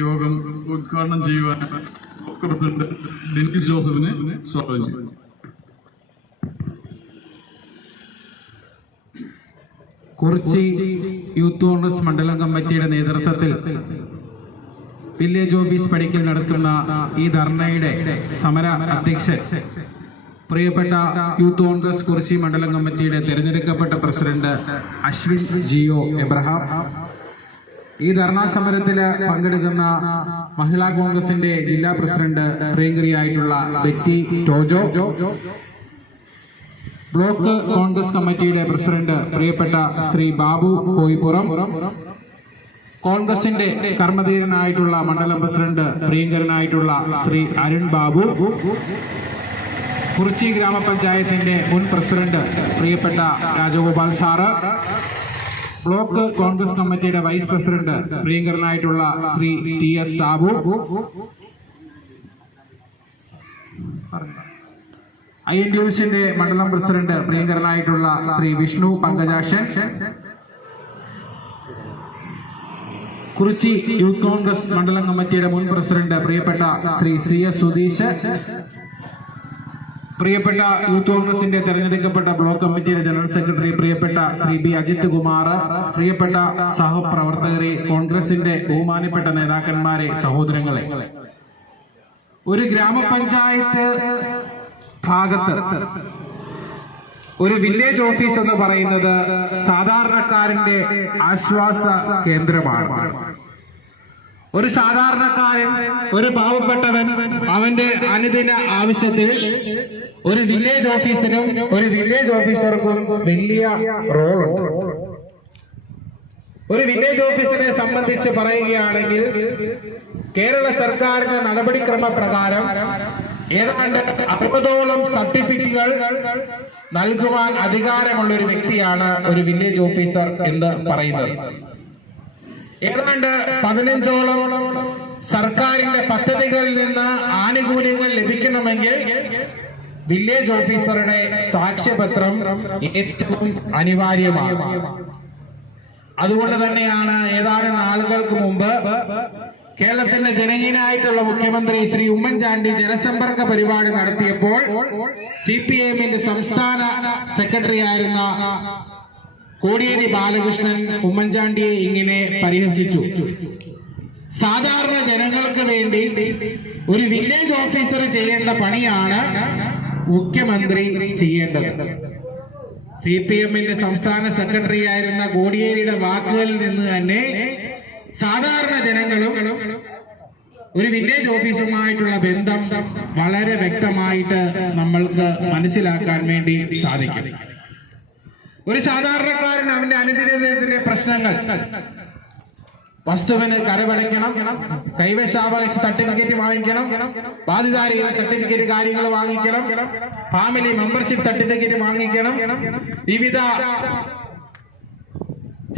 യോഗം ഉദ്ഘാടനം ചെയ്യുവാൻ പ്രസിഡന്റ് ഡെന്നിസ് ജോസഫിനെ സ്വാഗതം ചെയ്യും കുറിച്ചി യൂത്ത് കോൺഗ്രസ് മണ്ഡലം കമ്മിറ്റിയുടെ നേതൃത്വത്തിൽ വില്ലേജ് ഓഫീസ് പടിക്കൽ നടത്തുന്ന ഈ ധർണയുടെ സമര അധ്യക്ഷൻ പ്രിയപ്പെട്ട യൂത്ത് കോൺഗ്രസ് കുറിച്ചി മണ്ഡലം കമ്മിറ്റിയുടെ തിരഞ്ഞെടുക്കപ്പെട്ട പ്രസിഡന്റ് അശ്വിൻ ജിയോ എബ്രഹാം. ഈ ധർണാ സമരത്തിൽ പങ്കെടുക്കുന്ന മഹിളാ കോൺഗ്രസിന്റെ ജില്ലാ പ്രസിഡന്റ് പ്രിയങ്കരിയായിട്ടുള്ള ബെറ്റി ടോജോ ബ്ലോക്ക് കോൺഗ്രസ് കമ്മിറ്റിയുടെ പ്രസിഡന്റ് പ്രിയപ്പെട്ട ശ്രീ ബാബു കോയിപ്പുറം കോൺഗ്രസിന്റെ കർമ്മധീരനായിട്ടുള്ള മണ്ഡലം പ്രസിഡന്റ് പ്രിയങ്കരനായിട്ടുള്ള ശ്രീ അരുൺ ബാബു കുറിച്ചി ഗ്രാമപഞ്ചായത്തിന്റെ മുൻ പ്രസിഡന്റ് പ്രിയപ്പെട്ട രാജഗോപാൽ സാറ് ബ്ലോക്ക് കോൺഗ്രസ് കമ്മിറ്റിയുടെ vice president പ്രിയങ്കരനായിട്ടുള്ള Shri T S Sabu. I N D യുസിന്റെ മണ്ഡലം പ്രസിഡന്റ് പ്രിയങ്കരനായിട്ടുള്ള ശ്രീ വിഷ്ണു പങ്കജാക്ഷൻ. കുറിച്ചി യൂത്ത് കോൺഗ്രസ് മണ്ഡലം കമ്മിറ്റിയുടെ മുൻ പ്രസിഡന്റ് പ്രിയപ്പെട്ട ശ്രീ സി എസ് സുധീഷ് പ്രിയപ്പെട്ട യൂത്ത് കോൺഗ്രസിന്റെ തെരഞ്ഞെടുക്കപ്പെട്ട ബ്ലോക്ക് കമ്മിറ്റിയുടെ ജനറൽ സെക്രട്ടറി പ്രിയപ്പെട്ട ശ്രീ ബി അജിത് കുമാർ പ്രിയപ്പെട്ട സഹപ്രവർത്തകരെ കോൺഗ്രസിന്റെ ബഹുമാനപ്പെട്ട നേതാക്കന്മാരെ സഹോദരങ്ങളെ. ഒരു ഗ്രാമപഞ്ചായത്ത് ഭാഗത്ത് ഒരു വില്ലേജ് ഓഫീസ് എന്ന് പറയുന്നത് സാധാരണക്കാരന്റെ ആശ്വാസ കേന്ദ്രമാണ്. ഒരു സാധാരണക്കാരൻ ഒരു പാവപ്പെട്ടവൻ അവന്റെ അനുദിന ആവശ്യത്തിൽ ഒരു വില്ലേജ് ഓഫീസിനും ഒരു വില്ലേജ് ഓഫീസർക്കും വലിയ റോളുണ്ട്. ഒരു വില്ലേജ് ഓഫീസിനെ സംബന്ധിച്ച് പറയുകയാണെങ്കിൽ കേരള സർക്കാരിന്റെ നടപടിക്രമ പ്രകാരം ഏതാണ്ട് അറുപതോളം സർട്ടിഫിക്കറ്റുകൾ നൽകുവാൻ അധികാരമുള്ള ഒരു വ്യക്തിയാണ് ഒരു വില്ലേജ് ഓഫീസർ എന്ന് പറയുന്നത്. ഏതാണ്ട് പതിനഞ്ചോളം സർക്കാരിന്റെ പദ്ധതികളിൽ നിന്ന് ആനുകൂല്യങ്ങൾ ലഭിക്കണമെങ്കിൽ വില്ലേജ് ഓഫീസറുടെ സാക്ഷ്യപത്രം ഏറ്റവും അനിവാര്യമാണ്. അതുകൊണ്ട് തന്നെയാണ് ഏതാനും നാളുകൾക്ക് മുമ്പ് കേരളത്തിന്റെ ജനകീയനായിട്ടുള്ള മുഖ്യമന്ത്രി ശ്രീ ഉമ്മൻചാണ്ടി ജനസമ്പർക്ക പരിപാടി നടത്തിയപ്പോൾ സി പി എമ്മിന്റെ സംസ്ഥാന സെക്രട്ടറി ആയിരുന്ന കോടിയേരി ബാലകൃഷ്ണൻ ഉമ്മൻചാണ്ടിയെ ഇങ്ങനെ പരിഹസിച്ചു. സാധാരണ ജനങ്ങൾക്ക് വേണ്ടി ഒരു വില്ലേജ് ഓഫീസർ ചെയ്യേണ്ട പണിയാണ് മുഖ്യമന്ത്രി ചെയ്യേണ്ടത്. സി പി എമ്മിന്റെ സംസ്ഥാന സെക്രട്ടറി ആയിരുന്ന കോടിയേരിയുടെ വാക്കുകളിൽ നിന്ന് തന്നെ സാധാരണ ജനങ്ങളും ഒരു വില്ലേജ് ഓഫീസുമായിട്ടുള്ള ബന്ധം വളരെ വ്യക്തമായിട്ട് നമ്മൾക്ക് മനസ്സിലാക്കാൻ വേണ്ടി സാധിക്കും. ഒരു സാധാരണക്കാരൻ അവന്റെ അനുദിനത്തിന്റെ പ്രശ്നങ്ങൾ. വസ്തുവിന് കരവടയ്ക്കണം കൈവശാവകാശ സർട്ടിഫിക്കറ്റ് വാങ്ങിക്കണം ബാധിതാരി സർട്ടിഫിക്കറ്റ് കാര്യങ്ങൾ വാങ്ങിക്കണം ഫാമിലി മെമ്പർഷിപ്പ് സർട്ടിഫിക്കറ്റ് വാങ്ങിക്കണം വിവിധ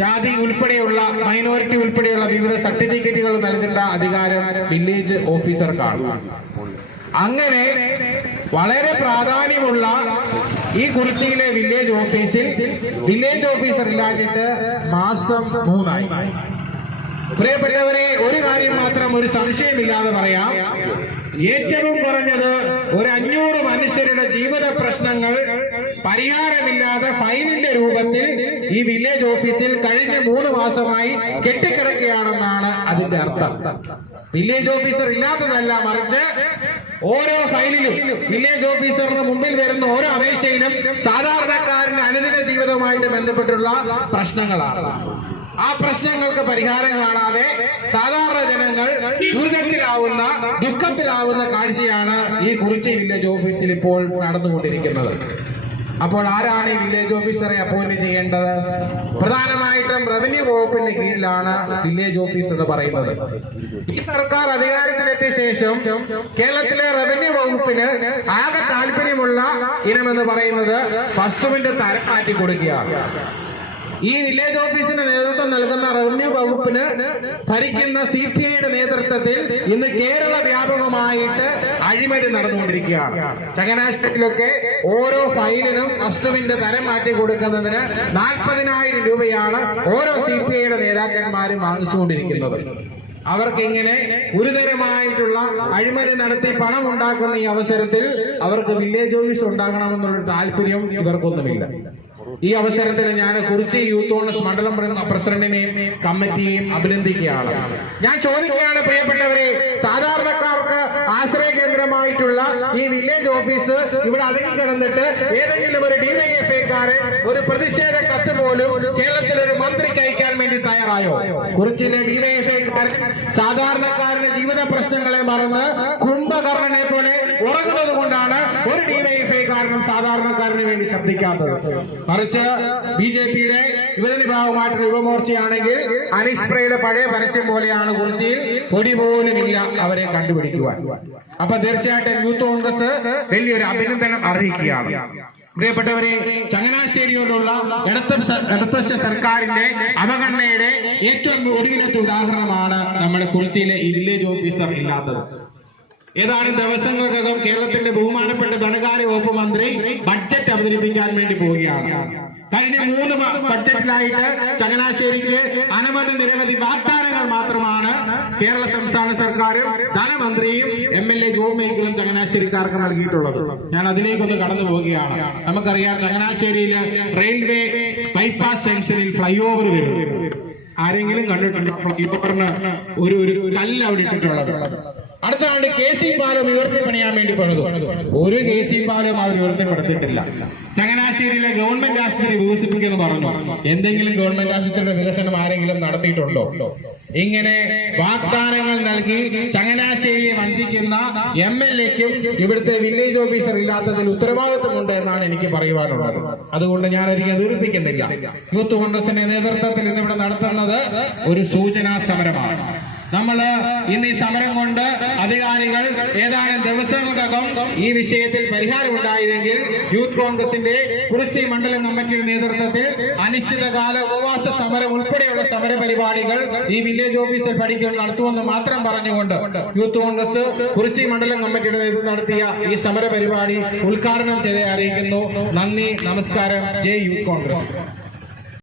ജാതി ഉൾപ്പെടെയുള്ള മൈനോറിറ്റി ഉൾപ്പെടെയുള്ള വിവിധ സർട്ടിഫിക്കറ്റുകൾ നൽകേണ്ട അധികാരം വില്ലേജ് ഓഫീസർക്കാണ്. അങ്ങനെ വളരെ പ്രാധാന്യമുള്ള ഈ കുറിച്ചിയിലെ വില്ലേജ് ഓഫീസിൽ വില്ലേജ് ഓഫീസർ ഇല്ലാതിട്ട് മാസം മൂന്നായി. പ്രിയപ്പെട്ടവരെ ഒരു കാര്യം മാത്രം ഒരു സംശയമില്ലാതെ പറയാം. ഏറ്റവും കുറഞ്ഞത് ഒരു അഞ്ഞൂറ് മനുഷ്യരുടെ ജീവിത പ്രശ്നങ്ങൾ പരിഹാരമില്ലാതെ ഫൈനിന്റെ രൂപത്തിൽ ഈ വില്ലേജ് ഓഫീസിൽ കഴിഞ്ഞ മൂന്ന് മാസമായി കെട്ടിക്കിടക്കുകയാണെന്നാണ് അതിന്റെ അർത്ഥം. വില്ലേജ് ഓഫീസർ ഇല്ലാത്തതല്ല മറിച്ച് ഓരോ ഫയലിലും വില്ലേജ് ഓഫീസറിന് മുമ്പിൽ വരുന്ന ഓരോ അപേക്ഷയിലും സാധാരണക്കാരന്റെ അനുദിന ജീവിതവുമായിട്ട് ബന്ധപ്പെട്ടുള്ള പ്രശ്നങ്ങളാണ്. ആ പ്രശ്നങ്ങൾക്ക് പരിഹാരം കാണാതെ സാധാരണ ജനങ്ങൾ ദുരിതത്തിലാവുന്ന ദുഃഖത്തിലാവുന്ന കാഴ്ചയാണ് ഈ കുറിച്ചി വില്ലേജ് ഓഫീസിൽ ഇപ്പോൾ നടന്നുകൊണ്ടിരിക്കുന്നത്. അപ്പോൾ ആരാണ് ഈ വില്ലേജ് ഓഫീസറെ അപ്പോയിന്റ് ചെയ്യേണ്ടത്? പ്രധാനമായിട്ടും റവന്യൂ വകുപ്പിന്റെ കീഴിലാണ് വില്ലേജ് ഓഫീസ് എന്ന് പറയുന്നത്. ഈ സർക്കാർ അധികാരത്തിലെത്തിയ ശേഷം കേരളത്തിലെ റവന്യൂ വകുപ്പിന് ആകെ താല്പര്യമുള്ള എന്ന് പറയുന്നത് വസ്തുവിന്റെ തരം മാറ്റി കൊടുക്കുകയാണ്. ഈ വില്ലേജ് ഓഫീസിന് നേതൃത്വം നൽകുന്ന റവന്യൂ വകുപ്പിന് ഭരിക്കുന്ന സി പി ഐയുടെ നേതൃത്വത്തിൽ ഇന്ന് കേരള വ്യാപകമായിട്ട് അഴിമതി നടന്നുകൊണ്ടിരിക്കുകയാണ്. ചങ്ങനാശ്ശേരിയിലൊക്കെ ഓരോ ഫയലിനും വസ്തുവിന്റെ തരം മാറ്റി കൊടുക്കുന്നതിന് നാൽപ്പതിനായിരം രൂപയാണ് ഓരോ സി പി ഐയുടെ നേതാക്കന്മാരും വാങ്ങിച്ചുകൊണ്ടിരിക്കുന്നത്. അവർക്ക് ഇങ്ങനെ ഗുരുതരമായിട്ടുള്ള അഴിമതി നടത്തി പണം ഉണ്ടാക്കുന്ന ഈ അവസരത്തിൽ അവർക്ക് വില്ലേജ് ഓഫീസ് ഉണ്ടാകണമെന്നുള്ള താല്പര്യം ഇവർക്കൊന്നുമില്ല. ഈ അവസരത്തിൽ ഞാൻ കുറിച്ചി യൂത്ത് കോൺഗ്രസ് മണ്ഡലം പ്രസിഡന്റിനെയും കമ്മിറ്റിയെയും അഭിനന്ദിക്കുകയാണ്. ഞാൻ ചോദിക്കുകയാണ് പ്രിയപ്പെട്ടവരെ സാധാരണക്കാർക്ക് ആശ്രയ കേന്ദ്രമായിട്ടുള്ള ഈ വില്ലേജ് ഓഫീസ് ഇവിടെ അടങ്ങി കിടന്നിട്ട് ഏതെങ്കിലും ഒരു ഡിവൈഎഫ്ഐക്കാരെ ഒരു പ്രതിഷേധ കത്ത് പോലും കേരളത്തിൽ ഒരു മന്ത്രിക്ക് അയക്കാൻ വേണ്ടി തയ്യാറായോ? കുറിച്ചിലെ ഡിവൈഎഫ്ഐക്കാരൻ സാധാരണക്കാരുടെ ജീവിത പ്രശ്നങ്ങളെ മറന്ന് കുംഭകർണനെ പോലെ ഉറങ്ങുന്നത് കൊണ്ടാണ് ഒരു ഡിവൈഎഫ്ഐക്കാരനും സാധാരണക്കാരന് വേണ്ടി ശബ്ദിക്കാത്തത്. മറിച്ച് ബി ജെ പിയുടെ യുവജന വിഭാഗമായിട്ടുള്ള യുവമോർച്ചയാണെങ്കിൽ അനിസ്പ്രയുടെ പഴയ പരസ്യം പോലെയാണ് കുറിച്ചിയിൽ പൊടി പോലുമില്ല അവരെ കണ്ടുപിടിക്കുവാൻ. അപ്പൊ തീർച്ചയായിട്ടും യൂത്ത് കോൺഗ്രസ് വലിയൊരു അഭിനന്ദനം അറിയിക്കുകയാണ് പ്രിയപ്പെട്ടവരെ ചങ്ങനാശ്ശേരിയോടുള്ള ഇടതുപക്ഷ സർക്കാരിന്റെ അവഗണനയുടെ ഏറ്റവും ഒടുവിലത്തെ ഉദാഹരണമാണ് നമ്മുടെ കുറിച്ചിയിലെ വില്ലേജ് ഓഫീസർ ഇല്ലാത്തത്. ഏതാനും ദിവസങ്ങൾക്കകം കേരളത്തിന്റെ ബഹുമാനപ്പെട്ട ധനകാര്യ വകുപ്പ് മന്ത്രി ബഡ്ജറ്റ് അവതരിപ്പിക്കാൻ വേണ്ടി പോവുകയാണ്. കഴിഞ്ഞ മൂന്ന് ബഡ്ജറ്റിലായിട്ട് ചങ്ങനാശ്ശേരിക്ക് അനവധി നിരവധി വാഗ്ദാനങ്ങൾ മാത്രമാണ് കേരള സംസ്ഥാന സർക്കാരും ധനമന്ത്രിയും എം എൽ എ ജോമേക്കിലും ചങ്ങനാശ്ശേരിക്കാർക്ക് നൽകിയിട്ടുള്ളത്. ഞാൻ അതിലേക്കൊന്ന് കടന്നു പോവുകയാണ്. നമുക്കറിയാം ചങ്ങനാശ്ശേരിയിൽ റെയിൽവേ ബൈപ്പാസ് ജംഗ്ഷനിൽ ഫ്ലൈ ഓവർ വരും ആരെങ്കിലും കണ്ടിട്ടുണ്ടോ? ഫ്ലൈ ഓവറിന് ഒരു ഒരു കല്ല് അവിടെ ഇട്ടിട്ടുള്ളത്. അടുത്ത ആണ്ട് കെ സി പാലം ഉയർത്തി പണിയാൻ വേണ്ടി പറഞ്ഞത് ഒരു കെ സി പാലം അവർ ഉയർത്തിപ്പെടുത്തിയിട്ടില്ല. ചങ്ങനാശ്ശേരിയിലെ ഗവൺമെന്റ് ആശുപത്രി വികസിപ്പിക്കുമെന്ന് പറഞ്ഞു എന്തെങ്കിലും ഗവൺമെന്റ് ആശുപത്രിയുടെ വികസനം ആരെങ്കിലും നടത്തിയിട്ടുണ്ടോ? ഇങ്ങനെ വാഗ്ദാനങ്ങൾ നൽകി ചങ്ങനാശ്ശേരിയെ വഞ്ചിക്കുന്ന എം എൽ എക്കും ഇവിടുത്തെ വില്ലേജ് ഓഫീസർ ഇല്ലാത്തതിൽ ഉത്തരവാദിത്വമുണ്ട് എന്നാണ് എനിക്ക് പറയുവാനുള്ളത്. അതുകൊണ്ട് ഞാൻ അധികം ദീർപ്പിക്കുന്നില്ല യൂത്ത് കോൺഗ്രസിന്റെ നേതൃത്വത്തിൽ ഇന്നിവിടെ നടത്തുന്നത് ഒരു സൂചനാ സമരമാണ്. നമ്മൾ ഇന്ന് ഈ സമരം കൊണ്ട് അധികാരികൾ ഏതാനും ദിവസങ്ങൾക്കകം ഈ വിഷയത്തിൽ പരിഹാരം ഉണ്ടായിരുന്നെങ്കിൽ യൂത്ത് കോൺഗ്രസിന്റെ കുറിച്ചി മണ്ഡലം കമ്മിറ്റിയുടെ നേതൃത്വത്തിൽ അനിശ്ചിതകാല ഉപവാസ സമരം ഉൾപ്പെടെയുള്ള സമര പരിപാടികൾ ഈ വില്ലേജ് ഓഫീസിൽ പഠിക്കൽ നടത്തുമെന്ന് മാത്രം പറഞ്ഞുകൊണ്ട് യൂത്ത് കോൺഗ്രസ് കുറിച്ചി മണ്ഡലം കമ്മിറ്റിയുടെ നേതൃത്വം നടത്തിയ ഈ സമര പരിപാടി ഉദ്ഘാടനം ചെയ്ത് അറിയിക്കുന്നു. നന്ദി നമസ്കാരം. ജയ് യൂത്ത് കോൺഗ്രസ്.